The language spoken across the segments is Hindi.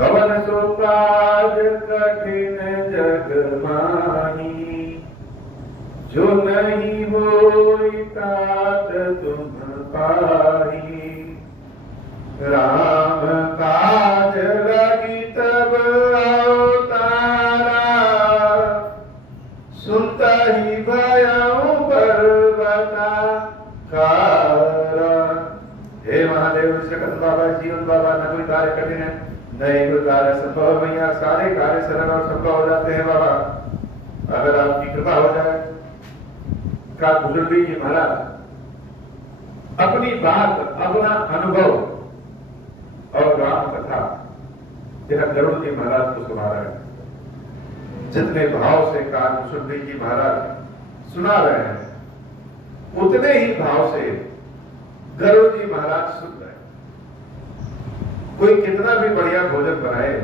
कवन सो काज कठिन जग माही, जो नहीं होई तात तुम पाही। राम काज लगी तब अवतारा, सुनता ही भयऊ पर्वता कारा। हे महादेव जगत बाबा, जीवन बाबा, न कोई कार्य कठिन है, नहीं कोई कार्य संभव नहीं है, सारे कार्य सरल और संभव हो जाते हैं बाबा, अगर आपकी कृपा हो जाए। का बुजुर्गी जी महाराज अपनी बात, अपना अनुभव और राम कथा यह गरुड़ जी महाराज को सुना रहे हैं। जितने भाव से काल कुसुंडी जी महाराज सुना रहे हैं, उतने ही भाव से गरुड़ जी महाराज सुन रहे हैं। कोई कितना भी बढ़िया भोजन बनाए,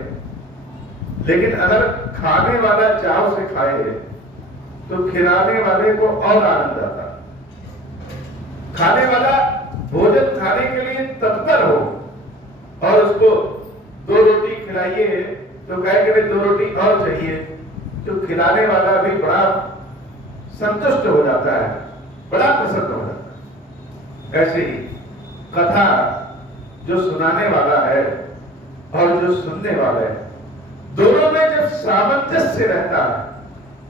लेकिन अगर खाने वाला चाव से खाए तो खिलाने वाले को और आनंद आता। खाने वाला भोजन खाने के लिए तत्पर हो और उसको 2 रोटी खिलाइए तो कहे कि 2 रोटी और चाहिए, तो खिलाने वाला भी बड़ा संतुष्ट हो जाता है, बड़ा प्रसन्न हो जाता है। ऐसे ही कथा जो सुनाने वाला है और जो सुनने वाला है, दोनों में जब सामंजस्य रहता है,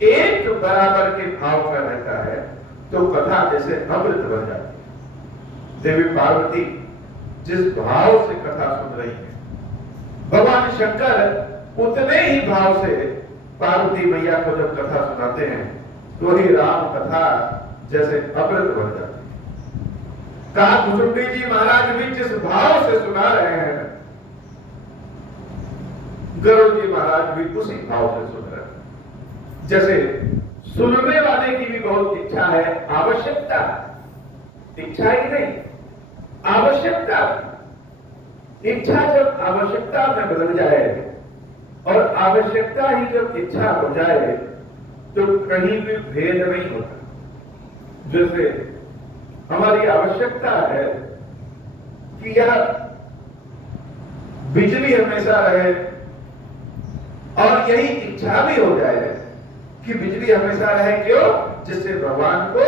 एक बराबर के भाव का रहता है, तो कथा जैसे अमृत बन जाती है। देवी पार्वती जिस भाव से कथा सुन रही है, भगवान शंकर उतने ही भाव से पार्वती मैया को जब कथा सुनाते हैं, तो ही राम कथा जैसे अमृत बन जाती है। कहा कुसुंडी जी महाराज भी जिस भाव से सुना रहे हैं, गरुड़ जी महाराज भी उसी भाव से सुन रहे हैं। जैसे सुनने वाले की भी बहुत इच्छा है, आवश्यकता, इच्छा ही नहीं, आवश्यकता। इच्छा जब आवश्यकता में बदल जाए और आवश्यकता ही जब इच्छा हो जाए, तो कहीं भी भेद नहीं होता। जैसे हमारी आवश्यकता है कि यह बिजली हमेशा रहे, और यही इच्छा भी हो जाए कि बिजली हमेशा रहे, क्यों? जिससे भगवान को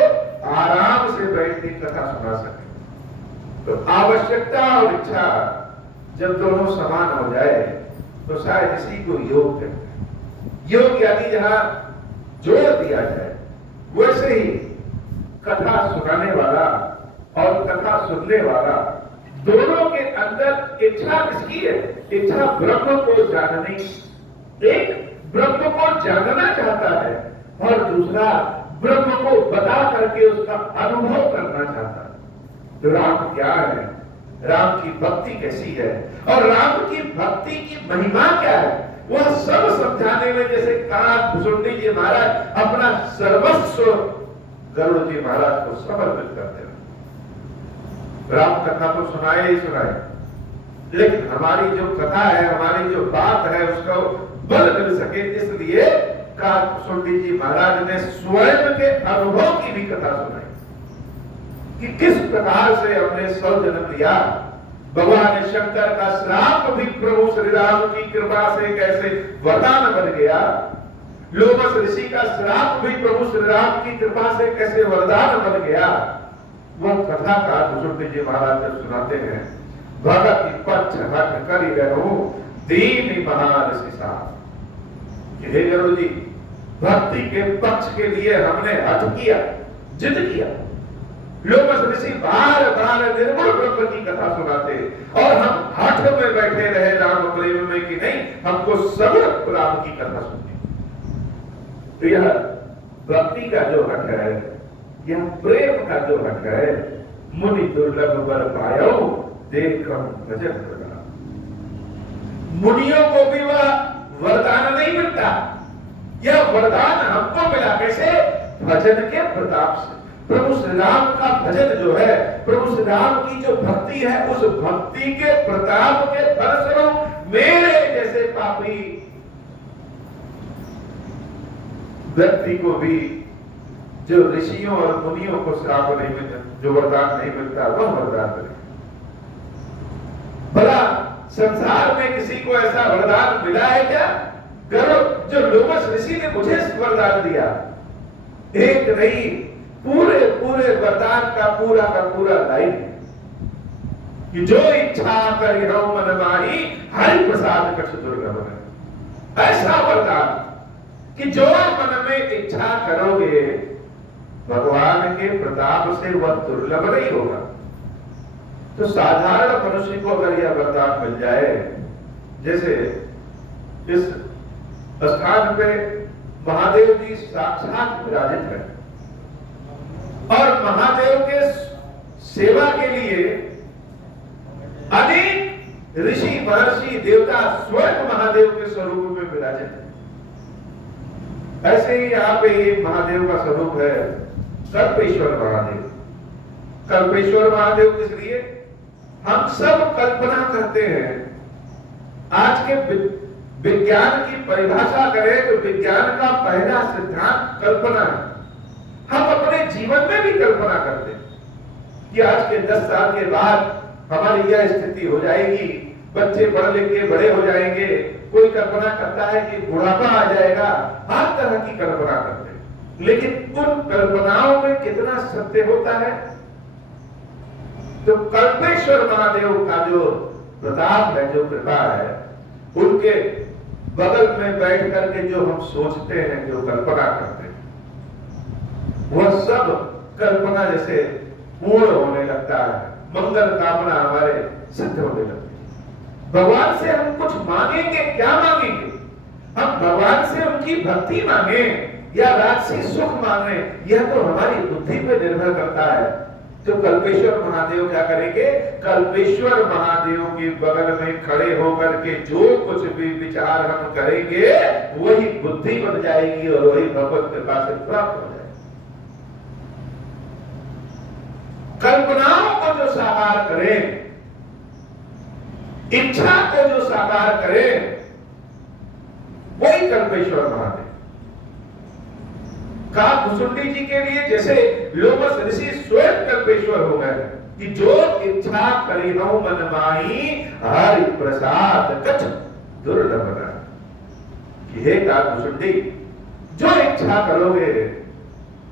आराम से बैठ के कथा सुना सके। तो आवश्यकता और इच्छा जब दोनों समान हो जाए, तो शायद इसी को योग कहते हैं। योग यानी जहां जोड़ दिया जाए। वैसे ही कथा सुनाने वाला और कथा सुनने वाला, दोनों के अंदर इच्छा किसकी है? इच्छा ब्रह्म को जानने। एक ब्रह्म को जानना चाहता है और दूसरा ब्रह्म को बता करके उसका अनुभव करना चाहता है। तो राम क्या है, राम की भक्ति कैसी है और राम की भक्ति की महिमा क्या है, वह सब समझाने में जैसे कहा कुसुंडी जी महाराज अपना सर्वस्व गरुड़ जी महाराज को समर्पित करते हैं। राम कथा तो सुनाए ही सुनाए, लेकिन हमारी जो कथा है, हमारी जो बात है, उसको बल मिल सके, इसलिए कहा कुसुंडी जी महाराज ने स्वयं के अनुभव की भी कथा सुनाई कि किस प्रकार से हमने 100 जन्म लिया। भगवान शंकर का श्राप भी प्रभु श्री राम की कृपा से कैसे वरदान बन गया, लोमस ऋषि का श्राप भी प्रभु श्री राम की कृपा से कैसे वरदान बन गया। वह कथा का कुसुंडी जी महाराज जब सुनाते हैं, भगत पक्ष हट करी रहूं दीन महाऋषि साहब, हे गरुड़ जी, भक्ति के पक्ष के लिए हमने हठ किया, जिद किया। लोमस ऋषि बार बार निर्गुण ब्रह्म की कथा सुनाते और हम हठ में बैठे रहे राम प्रेम में कि नहीं, हमको सगुण राम की कथा सुननी। तो यह भक्ति का जो हठ है, यह प्रेम का जो हठ है, मुनि दुर्लभ वर पायो देखम भजन प्रदान। मुनियों को भी वह वरदान नहीं मिलता, यह वरदान हमको मिला कैसे? भजन के प्रताप से। प्रभु श्री राम का भजन जो है, प्रभु श्री राम की जो भक्ति है, उस भक्ति के प्रताप के फलस्वरूप मेरे जैसे पापी व्यक्ति को भी जो ऋषियों और मुनियों को श्राप नहीं मिलता, जो वरदान नहीं मिलता, वह वरदान मिले। भला संसार में किसी को ऐसा वरदान मिला है क्या? गरुड़ जो लोमस ऋषि ने मुझे वरदान दिया, एक नहीं पूरे पूरे वरदान का पूरा लाइन है कि जो इच्छा करी हो मन माही हरि प्रसाद कछ दुर्लभ है। ऐसा वरदान कि जो मन में इच्छा करोगे भगवान के प्रताप से वह दुर्लभ नहीं होगा। तो साधारण मनुष्य को अगर यह वरदान मिल जाए, जैसे इस स्थान पे महादेव जी साक्षात विराजित है और महादेव के सेवा के लिए अनेक ऋषि महर्षि देवता स्वयं महादेव के स्वरूप में विराजित है। ऐसे ही यहाँ पे एक महादेव का स्वरूप है कल्पेश्वर महादेव। कल्पेश्वर महादेव किस लिए? हम सब कल्पना करते हैं, आज के विज्ञान की परिभाषा करें तो विज्ञान का पहला सिद्धांत कल्पना है। हम अपने जीवन में भी कल्पना करते हैं कि आज के 10 साल के बाद हमारी यह स्थिति हो जाएगी, बच्चे पढ़ लिख के बड़े हो जाएंगे, कोई कल्पना करता है कि बुढ़ापा आ जाएगा, हर तरह की कल्पना करते हैं। लेकिन उन कल्पनाओं में कितना सत्य होता है? तो कल्पेश्वर महादेव का जो प्रताप है, जो कृपा है, उनके बगल में बैठ करके जो हम सोचते हैं, जो कल्पना करते हैं, वह सब कल्पना जैसे पूर्ण होने लगता है, मंगल कामना हमारे सिद्ध होने लगती है। भगवान से हम कुछ मांगेंगे, क्या मांगेंगे? हम भगवान से उनकी भक्ति मांगे या राजसी सुख मांगे, यह तो हमारी बुद्धि पे निर्भर करता है। तो कल्पेश्वर महादेव क्या करेंगे? कल्पेश्वर महादेव के बगल में खड़े होकर के जो कुछ भी विचार हम करेंगे वही बुद्धि बन जाएगी और वही भगवत कृपा से प्राप्त हो जाएगी। कल्पनाओं को जो साकार करें, इच्छा को जो साकार करें, वही कल्पेश्वर महादेव। काकभुसुंडी जी के लिए जैसे लोमस ऋषि स्वयं कल्पेश्वर हो गए कि जो इच्छा करी हो मन माही हरि प्रसाद कछ दुर्लभ है। कि हे काकभुसुंडी, जो इच्छा करोगे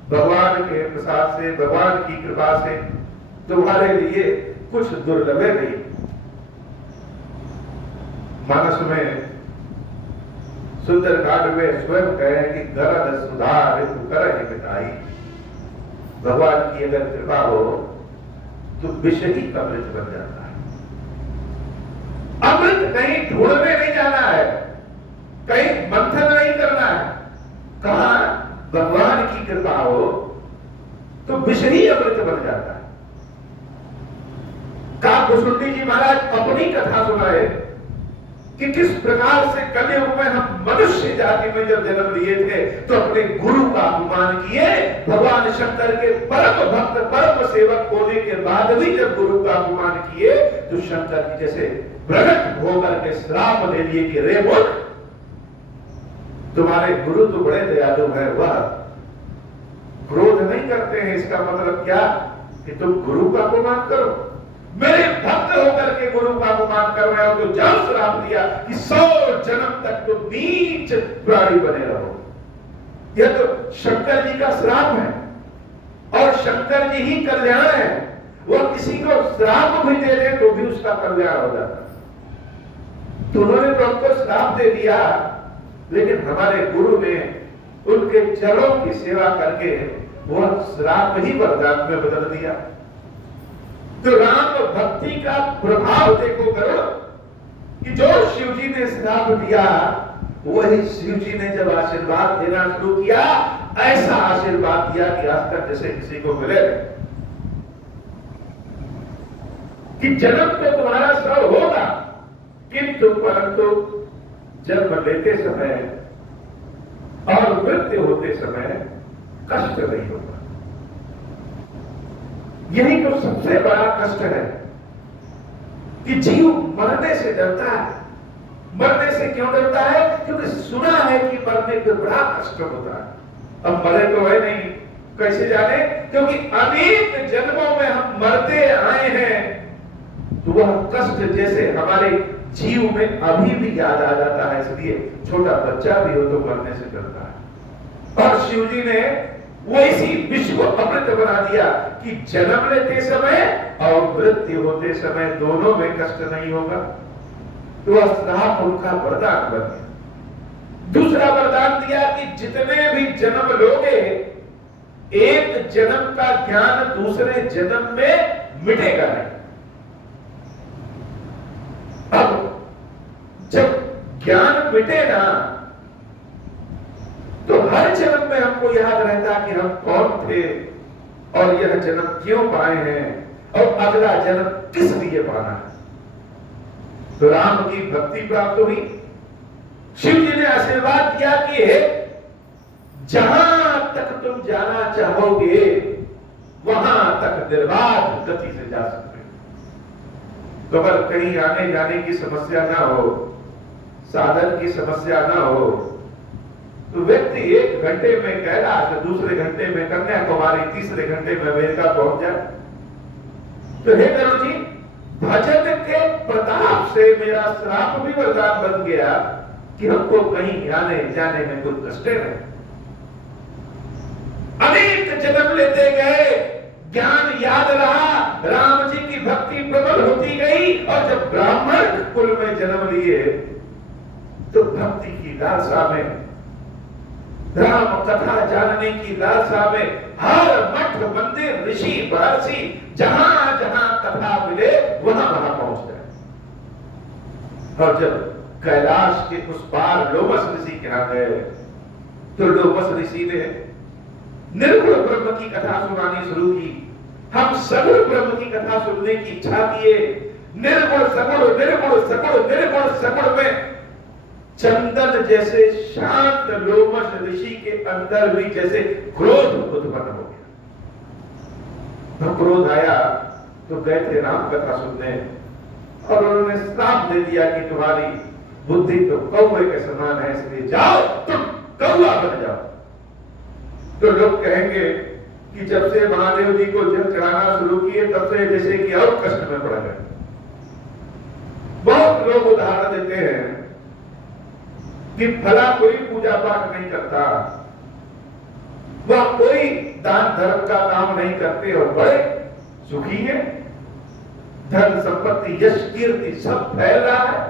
भगवान के प्रसाद से, भगवान की कृपा से तुम्हारे लिए कुछ दुर्लभ नहीं। मानस में सुंदरकांड में स्वयं कहे कि गरज सुधार कर मिटाई। भगवान की अगर कृपा हो तो विष ही अमृत बन जाता है। अमृत कहीं ढूंढने नहीं जाना है, कहीं मंथन नहीं करना है। कहा भगवान की कृपा हो तो विष ही अमृत बन जाता है। काकभुसुंडी जी महाराज अपनी कथा सुनाए कि किस प्रकार से कलयुग में हम मनुष्य जाति में जब जन्म लिए थे तो अपने गुरु का अपमान किए। भगवान शंकर के परम भक्त परम सेवक होने के बाद भी जब गुरु का अपमान किए तो शंकर जी जैसे प्रकट होकर के श्राप दे दिए कि रे मूर्ख, तुम्हारे गुरु तो बड़े दयालु है, वह क्रोध नहीं करते हैं। इसका मतलब क्या कि तुम गुरु का अपमान करो, मेरे भक्त होकर के गुरु का अपमान कर रहे हो। तो जब श्राप दिया कि 100 जन्म तक तो नीच प्राणी बने रहो। यह तो शंकर जी का श्राप है और शंकर जी ही कल्याण है। वह किसी को श्राप भी दे दे तो भी उसका कल्याण हो जाता। तो उन्होंने तो हमको श्राप दे दिया, लेकिन हमारे गुरु ने उनके चरणों की सेवा करके वह श्राप ही वरदान में बदल दिया। तो राम भक्ति का प्रभाव देखो करो कि जो शिव जी ने श्राप दिया वही शिव जी ने जब आशीर्वाद देना शुरू किया, ऐसा आशीर्वाद दिया कि आज तक जैसे किसी को मिले कि जन्म तो तुम्हारा सब होगा, किंतु परंतु जन्म लेते समय और मृत्यु होते समय कष्ट नहीं होगा। यही तो सबसे बड़ा कष्ट है कि जीव मरने से डरता है। मरने से क्यों डरता है? क्योंकि सुना है कि मरने पे बड़ा कष्ट होता है। अब मरे तो है नहीं, कैसे जाने? क्योंकि अनेक जन्मों में हम मरते आए हैं। तो वह कष्ट जैसे हमारे जीव में अभी भी याद आ जाता है, इसलिए छोटा बच्चा भी हो तो मरने से डरता है। और शिव जी ने वो इसी विश्व अमृत बना दिया कि जन्म लेते समय और मृत्यु होते समय दोनों में कष्ट नहीं होगा। तो श्राप उनका वरदान बन गया। दूसरा वरदान दिया कि जितने भी जन्म लोगे, एक जन्म का ज्ञान दूसरे जन्म में मिटेगा नहीं। अब जब ज्ञान मिटे ना, तो हर जन्म में हमको याद रहता कि हम कौन थे और यह जन्म क्यों पाए हैं और अगला जन्म किस लिए पाना है। तो राम की भक्ति प्राप्त हुई। शिव जी ने आशीर्वाद दिया कि जहां तक तुम जाना चाहोगे वहां तक निर्बाध गति से जा सकते हो। तो अगर कहीं आने जाने की समस्या ना हो, साधन की समस्या ना हो, तो व्यक्ति 1 घंटे में कैलाश, दूसरे घंटे में कन्याकुमारी, तीसरे घंटे में अमेरिका पहुंच जाए। तो हे गुरु जी, भजन के प्रताप से मेरा श्राप भी वरदान बन गया कि हमको कहीं आने जाने में कोई कष्ट नहीं। अनेक जन्म लेते गए, ज्ञान याद रहा, राम जी की भक्ति प्रबल होती गई और जब ब्राह्मण कुल में जन्म लिए तो भक्ति की लालसा में, राम कथा जानने की लालसा में हर मठ, मंदिर, ऋषि, महर्षि जहां जहां कथा मिले वहां वहां पहुंच गए। और जब कैलाश के उस पार लोमस ऋषि के यहां गए तो लोमस ऋषि ने निर्गुण ब्रह्म की कथा सुनानी शुरू की। हम सगुण ब्रह्म की कथा सुनने की इच्छा किए। निर्गुण सगुण, निर्गुण सगुण, निर्गुण सगुण में चंदन जैसे शांत लोमस ऋषि के अंदर भी जैसे क्रोध उत्पन्न हो गया। तो क्रोध आया तो गए थे राम कथा सुनने और उन्होंने श्राप दे दिया कि तुम्हारी बुद्धि तो कौवे के समान है, इसलिए जाओ तुम कौवा बन जाओ। तो लोग कहेंगे कि जब से महादेव जी को जल चढ़ाना शुरू किए तब से जैसे कि और कष्ट में पड़ गए। बहुत लोग उदाहरण देते हैं कि फला कोई पूजा पाठ नहीं करता, वह कोई दान धर्म का काम नहीं करते और बड़े सुखी है, धन संपत्ति यश कीर्ति सब फैल रहा है।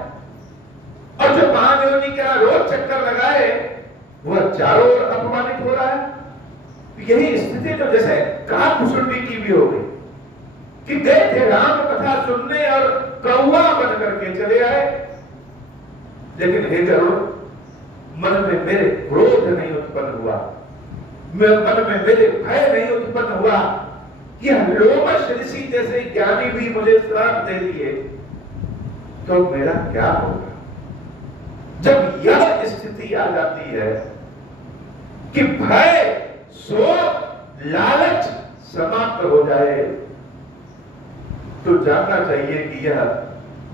और जो महादेव जी का रोज चक्कर लगाए वह चारों ओर अपमानित हो रहा है। यही स्थिति तो जैसे काकभुसुंडी की भी हो गई कि गए थे राम कथा सुनने और कौवा बन करके चले आए। लेकिन हे गरुड़, मन में मेरे क्रोध नहीं उत्पन्न हुआ, मन में मेरे भय नहीं उत्पन्न हुआ। यह लोमस ऋषि जैसे ज्ञानी भी मुझे श्राप दे दिए तो मेरा क्या होगा। जब यह स्थिति आ जाती है कि भय, शोक, लालच समाप्त हो जाए तो जानना चाहिए कि यह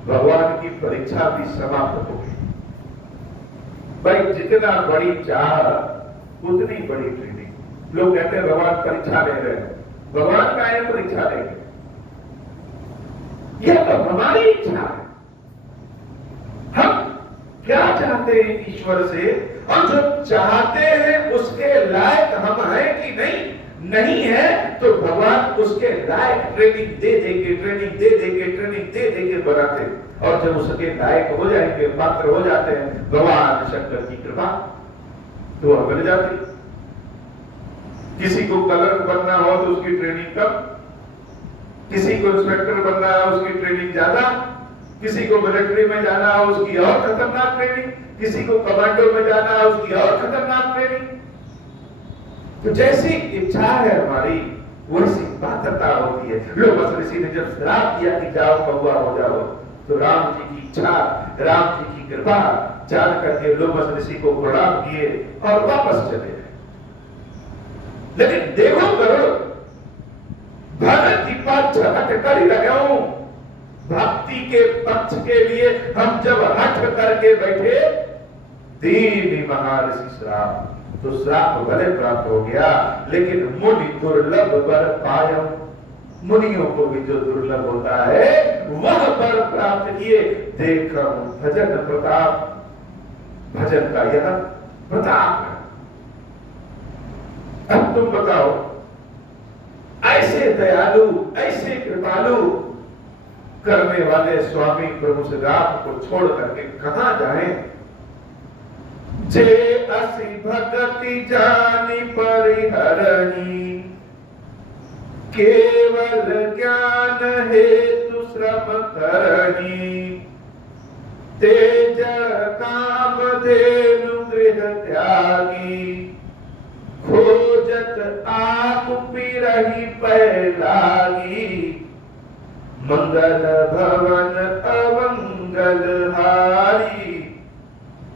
भगवान की परीक्षा भी समाप्त हो गई। भाई जितना बड़ी चाह उतनी बड़ी ट्रेनिंग। लोग कहते हैं भगवान परीक्षा ले रहे हैं, भगवान का यह परीक्षा लेंगे, यह तो हमारी इच्छा है। हम क्या चाहते हैं ईश्वर से और जो चाहते हैं उसके लायक हम हैं कि नहीं, नहीं है तो भगवान उसके लायक ट्रेनिंग दे देके, ट्रेनिंग दे देके, ट्रेनिंग दे देके बनाते। और जब उसके लायक हो जाएंगे, पात्र हो जाते हैं भगवान शंकर की कृपा, तो वह मिल जाती। किसी को कलर बनना हो तो उसकी ट्रेनिंग कम, किसी को इंस्पेक्टर बनना है उसकी ट्रेनिंग ज्यादा, किसी को मिलिट्री में जाना हो उसकी और खतरनाक ट्रेनिंग, किसी को कमांडो में जाना है उसकी और खतरनाक ट्रेनिंग। तो जैसी इच्छा है हमारी वैसी पात्रता होती है। लोमस ऋषि ने जब श्राप दिया कि जाओ कौवा हो जाओ, तो राम जी की इच्छा, राम जी की कृपा जान करके लोमस ऋषि को प्रणाम किए और वापस चले गए। लेकिन देखो करो, भक्ति पक्ष हट कर ही लगाऊं, भक्ति के पक्ष के लिए हम जब हट करके बैठे, दीन महर्षि श्राप, तो श्राप भले प्राप्त हो गया, लेकिन मुनि दुर्लभ वर पायो, मुनियों को भी जो दुर्लभ होता है वह वर प्राप्त किए। देखो भजन प्रताप, भजन का यह प्रताप है। अब तुम बताओ, ऐसे दयालु, ऐसे कृपालु करने वाले स्वामी प्रभु सदाप को छोड़ करके कहां जाएं? जे असि भगति जानी परिहरणी, केवल ज्ञान हेतु श्रम करणी, तेज काम धेनु गृह त्यागी, खोजत आप पिरही पैलागी, मंगल भवन अमंगल हारी,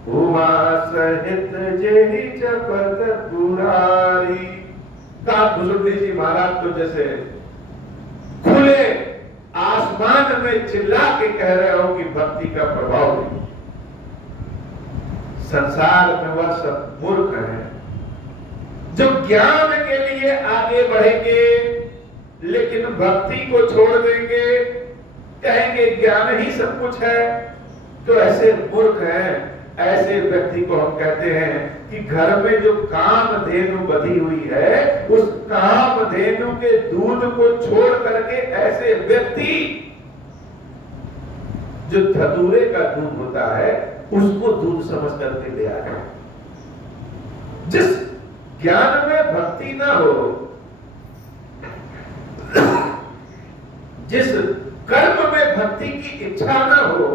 उमा सहित जेहि जपत पुरारी। बुजुर्ग जी महाराज तो जैसे खुले आसमान में चिल्ला के कह रहे हो कि भक्ति का प्रभाव नहीं। संसार में वह सब मूर्ख है जो ज्ञान के लिए आगे बढ़ेंगे लेकिन भक्ति को छोड़ देंगे, कहेंगे ज्ञान ही सब कुछ है। तो ऐसे मूर्ख हैं। ऐसे व्यक्ति को हम कहते हैं कि घर में जो कामधेनु बधी हुई है, उस कामधेनु के दूध को छोड़ करके ऐसे व्यक्ति जो धतूरे का दूध होता है उसको दूध समझ करके ले आए। जिस ज्ञान में भक्ति ना हो, जिस कर्म में भक्ति की इच्छा ना हो,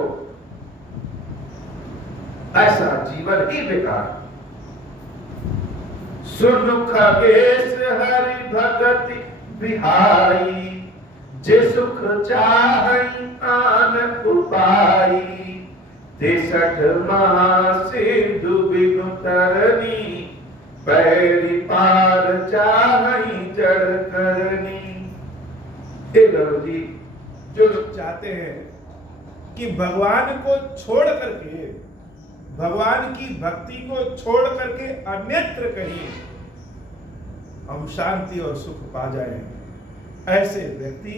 ऐसा जीवन ही बेकार। सुन खगेश हरि भगति बिहाई, जे सुख चाहि आन उपाई, 63 महासिंधु बिनु तरनी, पैरी पार चाहि जड़ करनी। जी जो लोग चाहते हैं कि भगवान को छोड़ करके, भगवान की भक्ति को छोड़ करके अन्यत्र कहीं हम शांति और सुख पा जाएं, ऐसे व्यक्ति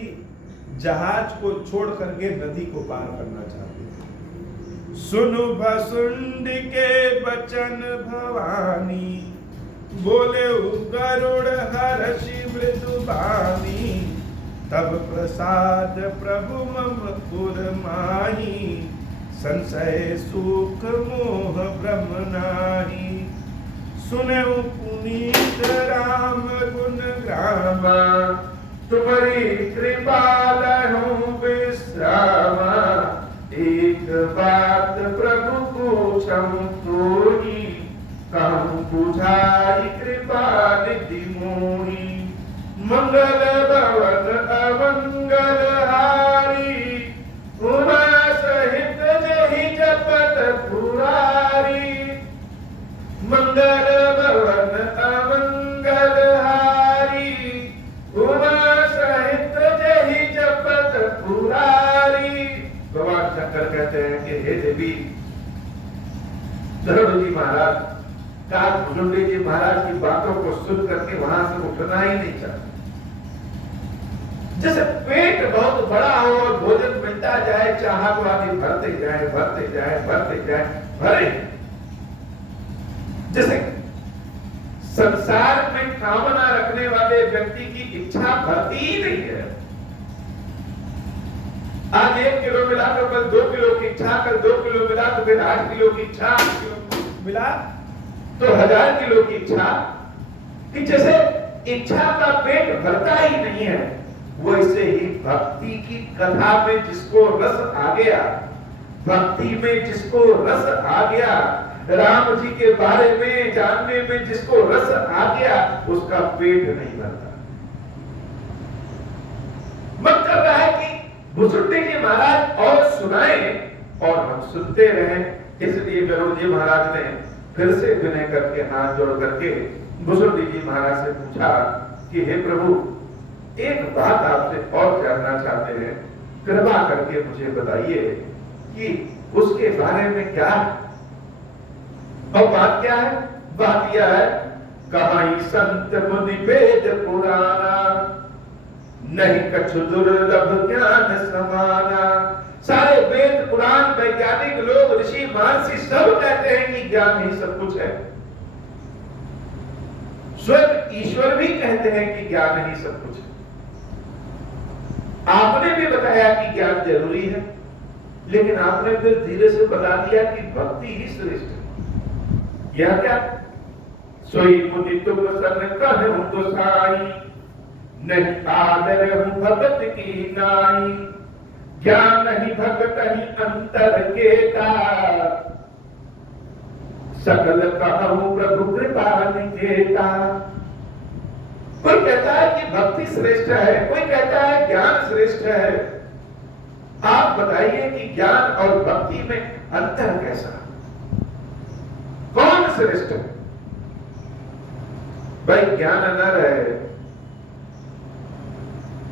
जहाज को छोड़ करके नदी को पार करना चाहते हैं। सुनु भसुंड के बचन भवानी, बोले गरुड़ हर्षि मृदु बानी, तब प्रसाद प्रभु मम पुर माही, संशय सुख मोह ब्रह्म नाही। सुने पुनीत राम गुण ग्रामा, तुम्हारी कृपा लहु विश्रामा, एक बात प्रभु पूछऊं तोही, कहूं बुझाई कृपा निधि मोही। मंगल भवन अमंगल हारी, उमा सहित जेहि जपत पुरारी। मंगल भवन अमंगल हारी, उमा सहित जेहि जपत पुरारी। भगवान शंकर कहते हैं कि हे देवी, धर्म जी महाराज, भुजुंडी जी महाराज की बातों को सुन करके वहां से उठना ही नहीं चाहते। जैसे पेट बहुत बड़ा हो और भोजन मिलता जाए, चाहत आदि भरते जाए भरते जाए भरते जाए भरे। जैसे संसार में कामना रखने वाले व्यक्ति की इच्छा भरती ही नहीं है। आज 1 किलो मिला तो कल 2 किलो की इच्छा, कल 2 किलो मिला तो फिर 8 किलो की इच्छा, 8 किलो मिला तो 1000 किलो की इच्छा। कि जैसे इच्छा का पेट भरता ही नहीं है, वैसे ही भक्ति की कथा में जिसको रस आ गया, भक्ति में जिसको रस आ गया, राम जी के बारे में जानने में जिसको रस आ गया, उसका पेट नहीं भरता। मन कर रहा है कि भुजुंडी जी महाराज और सुनाए और हम सुनते रहें। इसलिए गरुड़ जी महाराज ने फिर से विनय करके हाथ जोड़ करके भुजुंडी जी महाराज से पूछा कि हे प्रभु, एक बात आपसे और जानना चाहते हैं, कृपा करके मुझे बताइए कि उसके बारे में क्या है। और बात क्या है? बात यह है, कहाई संत मुनि वेद पुराना, नहीं कछु दुर्लभ ज्ञान समाना, सारे वेद पुराण वैज्ञानिक लोग ऋषि महर्षि सब कहते हैं कि ज्ञान ही सब कुछ है। स्वयं ईश्वर भी कहते हैं कि ज्ञान ही सब कुछ है। आपने भी बताया कि ज्ञान जरूरी है, लेकिन आपने फिर धीरे से बता दिया कि भक्ति ही श्रेष्ठ है। यह क्या? सोई मुनि तुम सन्नता है उनको साई, नहीं आदर हूं भगत की नाई, ज्ञान ही भगत ही अंतर केता, सकल कहूं प्रभु कृपा निकेता। कोई कहता है कि भक्ति श्रेष्ठ है, कोई कहता है ज्ञान श्रेष्ठ है। आप बताइए कि ज्ञान और भक्ति में अंतर कैसा? कौन श्रेष्ठ है? भाई ज्ञान न रहे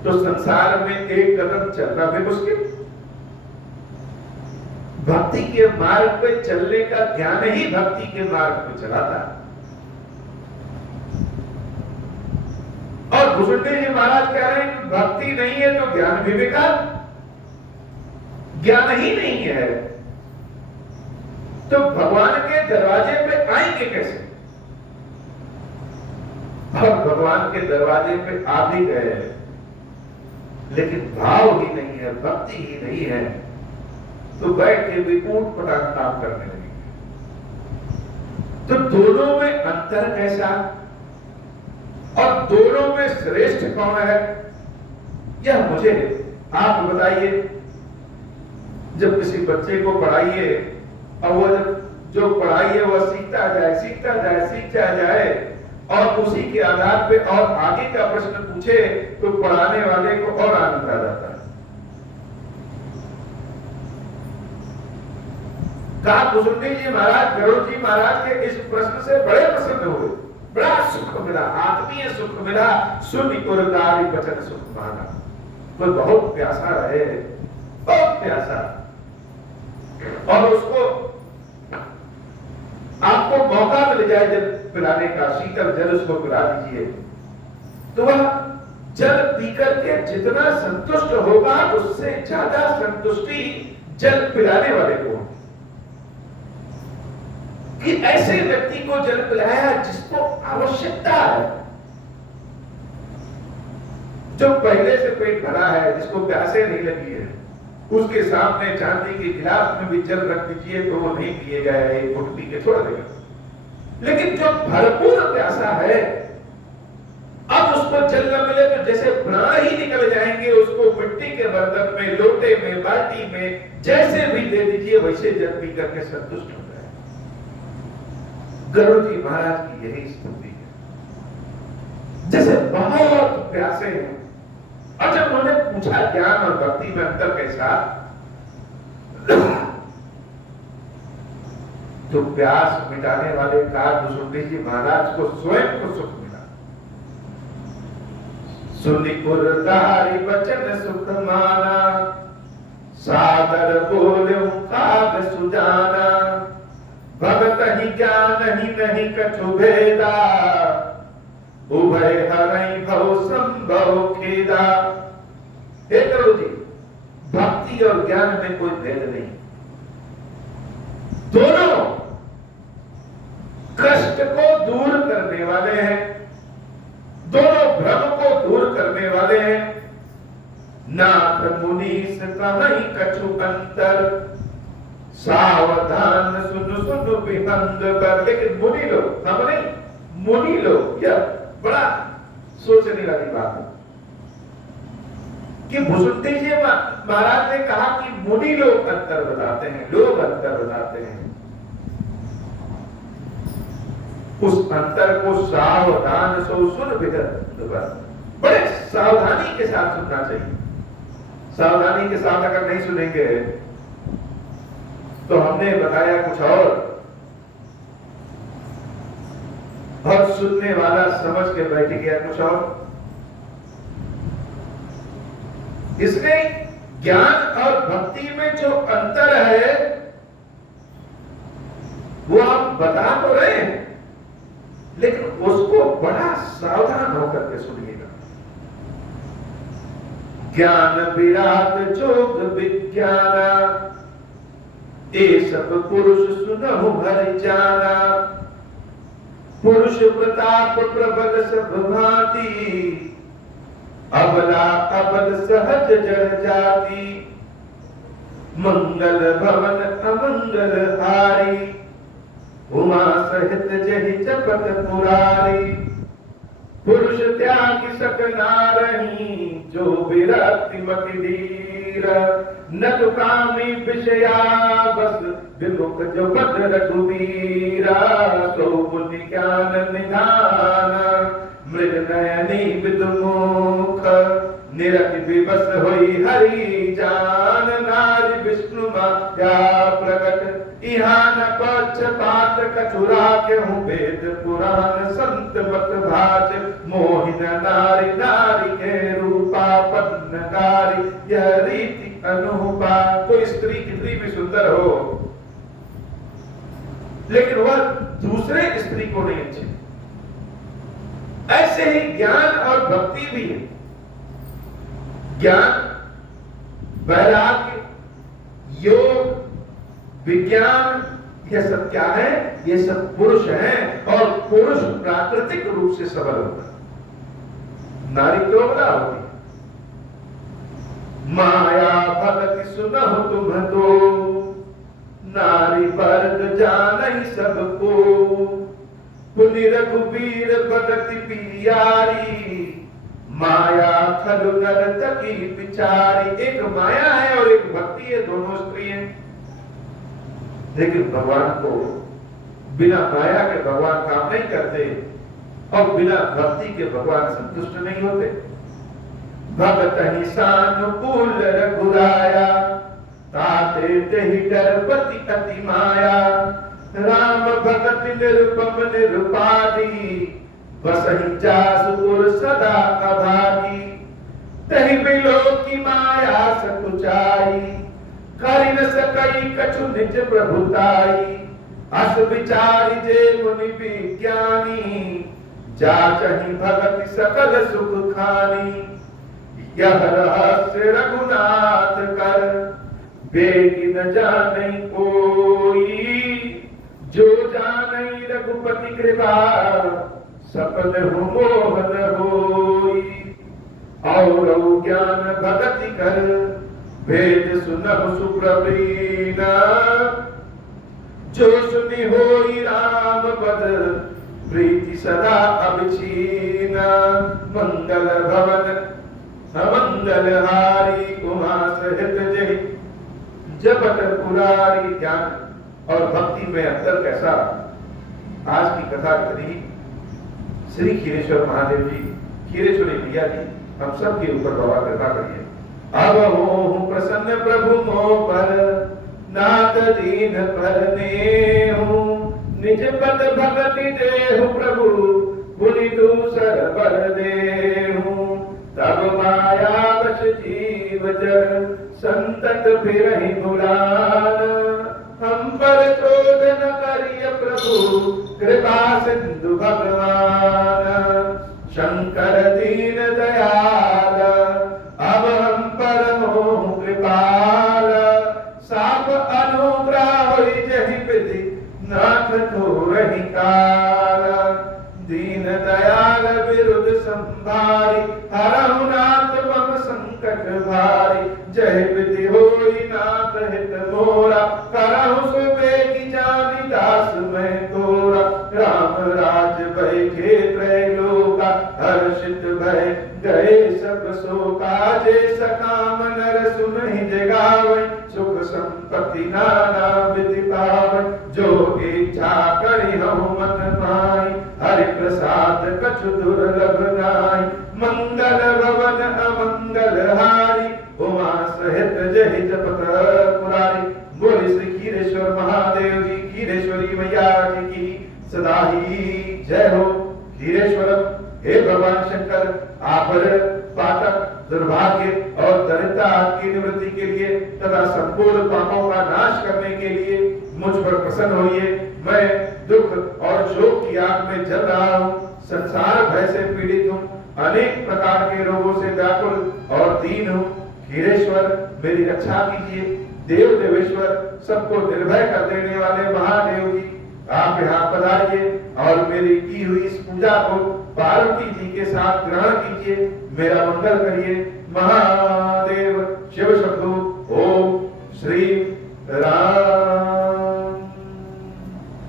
तो संसार में एक कदम चलना भी मुश्किल। भक्ति के मार्ग पे चलने का ज्ञान ही भक्ति के मार्ग पे चलाता है। और भुसुंडी जी महाराज कह रहे हैं कि भक्ति नहीं है तो ज्ञान भी बेकार, ज्ञान ही नहीं है तो भगवान के दरवाजे पे आएंगे कैसे? और भगवान के दरवाजे पे आ भी गए लेकिन भाव ही नहीं है, भक्ति ही नहीं है, तो बैठ के भी ऊट पटांग काम करने लगे। तो दोनों में अंतर कैसा और दोनों में श्रेष्ठ कौन है, यह मुझे आप बताइए। जब किसी बच्चे को पढ़ाइए और वो जो पढ़ाई है वह सीखता जाए सीखता जाए सीखता जाए और उसी के आधार पे और आगे का प्रश्न पूछे तो पढ़ाने वाले को और आनंद आ जाता है। कहा भुसुंडी जी महाराज गरुड़ जी महाराज के इस प्रश्न से बड़े प्रसन्न हुए, बड़ा सुख मिला, आत्मीय सुख मिला। सुन कुरकारी वचन सुख माना। कोई बहुत प्यासा रहे, बहुत प्यासा, और उसको आपको मौका मिल जाए जल पिलाने का, शीतल जल उसको पिला दीजिए, तो वह जल पीकर के जितना संतुष्ट होगा उससे ज्यादा संतुष्टि जल पिलाने वाले को। कि ऐसे व्यक्ति को जल पिलाया जिसको आवश्यकता है, जो पहले से पेट भरा है, जिसको प्यासे नहीं लगी है, उसके सामने चांदी के गिलास में भी जल रख दीजिए तो वो नहीं पिएगा, एक घुट पी के छोड़ देगा। लेकिन जो भरपूर प्यासा है, अब उसको जल न मिले तो जैसे प्राण ही निकल जाएंगे, उसको मिट्टी के बर्तन में, लोटे में, बाल्टी में जैसे भी दे दीजिए वैसे जल पी करके संतुष्ट हो जाए। गरुड़ जी महाराज की यही स्थिति है, जैसे बहुत प्यासे हैं। और जब उन्होंने पूछा ज्ञान और भक्ति में अंतर कैसा, तो प्यास मिटाने वाले कार भुसुंडी जी महाराज को स्वयं को सुख मिला। सुनि कुरधारी वचन सुख माना, सादर बोले काग सुजाना, भगत ही ज्ञान ही नहीं कछु भेदा, उभय हरई भव संभव खेदा। हे गरुड़ जी, भक्ति और ज्ञान में कोई भेद नहीं, दोनों कष्ट को दूर करने वाले हैं, दोनों भ्रम को दूर करने वाले हैं। नाथ मुनीस कहीं कछु अंतर, सावधान सुन सुन विहंग कर। लेकिन मुनि लोग, हम नहीं, मुनि लोग, यह बड़ा सोचने वाली बात है कि भुसुंडी जी महाराज ने कहा कि मुनि लोग अंतर बताते हैं, लोग अंतर बताते हैं। उस अंतर को सावधान सो सुन विहंग, बड़े सावधानी के साथ सुनना चाहिए। सावधानी के साथ अगर नहीं सुनेंगे तो हमने बताया कुछ और सुनने वाला समझ के बैठ गया कुछ और। इसलिए ज्ञान और भक्ति में जो अंतर है वो हम बता तो रहे हैं, लेकिन उसको बड़ा सावधान होकर के सुनिएगा। ज्ञान विराट जोग विज्ञान, ये सब पुरुष सुनहु हरि जाना। पुरुष प्रताप प्रबल सब भांति, अबला अबल सहज जड़ जाति। मंगल भवन अमंगल हारी, उमा सहित जहि जपत पुरारी। पुरुष त्यागी सकना रही, जो विरक्ति मति धीर। न तो कामी विषया बस, विमुख जो बद रघुवीरा। सो मुनि ज्ञान निधान, मृग नयनी विदुमुख। निरख विवश होई हरि जान, नारी विष्णु माया प्रकट। इहाँ न पक्षपात कछुरा के हूँ, वेद पुराण संत मत भाज। मोहिन नारी नारी के रूपा, पन्नकारी यह रीति अनुपा। तो स्त्री कितनी भी सुंदर हो, लेकिन वह दूसरे स्त्री को नहीं अच्छी। ऐसे ही ज्ञान और भक्ति भी है। ज्ञान, वैराग्य, योग, विज्ञान, यह सब क्या है? ये सब पुरुष हैं, और पुरुष प्राकृतिक रूप से सबल होता है, नारी क्रोगला होती है। माया भगति सुनहु तुम दो, नारी वर्ग जानहि सबको। पुनि रघुबीर भगति पियारी, माया खलु नर्तकी बिचारी। एक माया है और एक भक्ति है, दोनों स्त्री हैं। लेकिन भगवान को बिना माया के भगवान काम नहीं करते, और बिना भक्ति के भगवान संतुष्ट नहीं होते। भगत ही सानुकूल रघुराया, ताते तेहि डरपति अति माया। राम भगत निरुपम निरुपाधि, बसहि जासुर सदा अभागी। तहि बिलो की माया सकुचाई, करि न सकई कछु निज प्रभुताई। अस विचारि जे मुनि विज्ञानी, जाचहि भगति सकल सुख खानी। यह रहस्य रघुनाथ कर, बेगी न जानै कोई। जो जानै रघुपति कृपा, सफल हो मोहन होई। और ज्ञान भगति कर, वेद सुनहु सुप्रवीण। जो सुनि होई राम पद, प्रीति सदा अभिछीन। मंगल भवन अमंगल हारी, उमा सहित जहि जपत पुरारी। ज्ञान और भक्ति में अंतर कैसा? आज की कथा करी श्री खीरेश्वर महादेव जी, खीरेश्वरी मैया जी, हम सब के ऊपर बाबा कृपा करिए। अब हो प्रसन्न प्रभु मो पर, नाथ दीन पर नेहु। निज पद भगति देहु प्रभु, पुनि दूसर बर देहु। तब माया वश जीव जन, संतत फिरहि भुलान। हम पर क्रोध न करिय प्रभु, कृपा सिंधु भगवान। शंकर दीन दयाल, अब हम पर मोह कृपाल। साप अनुग्रह होई जहि विधि, नाथ थोरहि काल। दीन दयाल विरुद्ध संभारी, हरहु नाथ मम संकट भारी। जय विधि होई नाथ हित मोरा, करहु सो बेगी जानि दास मैं तोरा। राम राज बैठे त्रैलोका, हर्षित भय गए सब शोका। जे सकाम नर सुनहि जगावै, सुख संपत्ति नाना विधि पावै। जो इच्छा करि हऊ मन माई, हरि प्रसाद कछु दुर्लभ नाई। मंगल भवन अमंगल हारी, उमा सहित जहि जपत पुरारी। बोले श्री खीरेश्वर महादेव जी, खीरेश्वरी मैया जी की सदा ही जय हो। खीरेश्वरम, हे भगवान शंकर, आप पातक, दुर्भाग्य और दरिद्रता की निवृत्ति के लिए तथा संपूर्ण पापों का नाश करने के लिए मुझ पर प्रसन्न होइए। मैं दुख और शोक की आग में जल रहा हूँ, संसार भय से पीड़ित हूँ। अनेक प्रकार के रोगों से व्याकुल और दीन हूँ। खीरेश्वर मेरी रक्षा कीजिए। देव देवेश्वर सबको निर्भय कर देने वाले महादेव जी आप यहाँ पधारिए और मेरी की हुई इस पूजा को पार्वती जी के साथ ग्रहण कीजिए, मेरा मंगल करिए। महादेव शिव